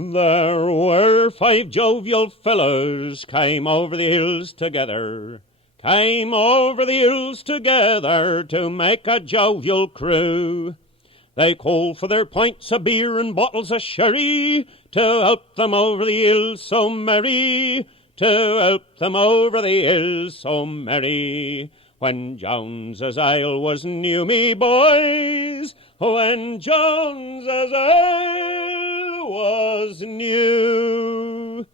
There were 5 jovial fellows came over the hills together, came over the hills together to make a jovial crew. They called for their pints of beer and bottles of sherry to help them over the hills so merry, to help them over the hills so merry. When Jones's ale was new, me boys, when Jones's ale was new.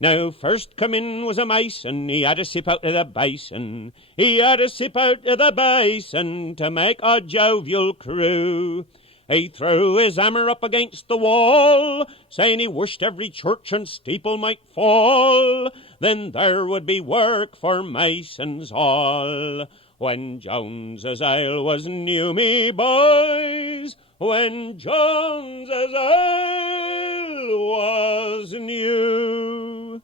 Now first come in was a mason, he had a sip out of the basin, he had a sip out of the basin to make a jovial crew. He threw his hammer up against the wall, saying he wished every church and steeple might fall, then there would be work for masons all. When Jones's ale was new, me boys, when Jones's ale was new.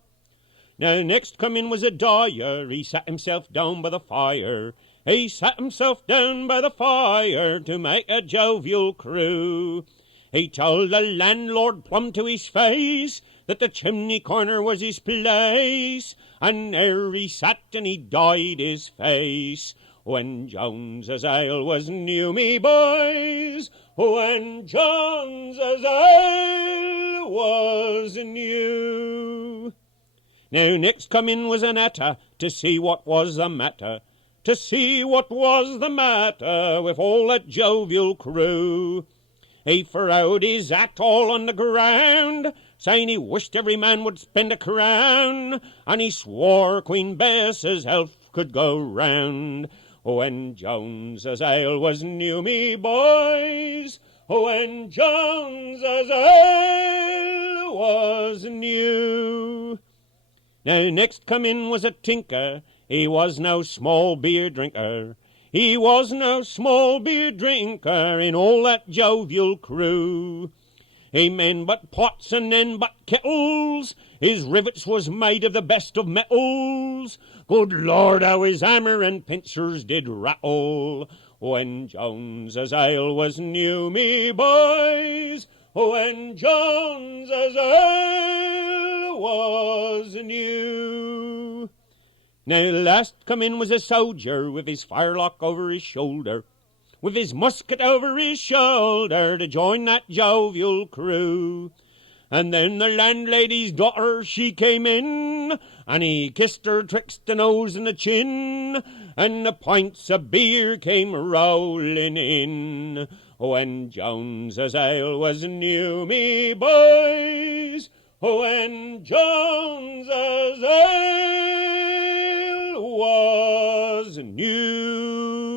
Now next come in was a dyer, he sat himself down by the fire, he sat himself down by the fire to make a jovial crew. He told the landlord plumb to his face that the chimney corner was his place, and there he sat and he dyed his face. When Jones's ale was new, me boys, when Jones's ale was new. Now next come in was an atta to see what was the matter, to see what was the matter with all that jovial crew. He furrowed his hat all on the ground, saying he wished every man would spend a crown, and he swore Queen Bess's health could go round. When Jones's ale was new, me boys, when Jones's ale was new. Now next come in was a tinker, he was no small beer drinker, he was no small beer drinker in all that jovial crew. He men but pots and then but kettles, his rivets was made of the best of metals. Good Lord, how his hammer and pincers did rattle. When Jones's ale was new, me boys, when Jones's ale was new. Now last come in was a soldier with his firelock over his shoulder, with his musket over his shoulder to join that jovial crew. And then the landlady's daughter, she came in, and he kissed her twixt the nose and the chin, and the pints of beer came rolling in. When Jones's ale was new, me boys, when Jones's ale was new.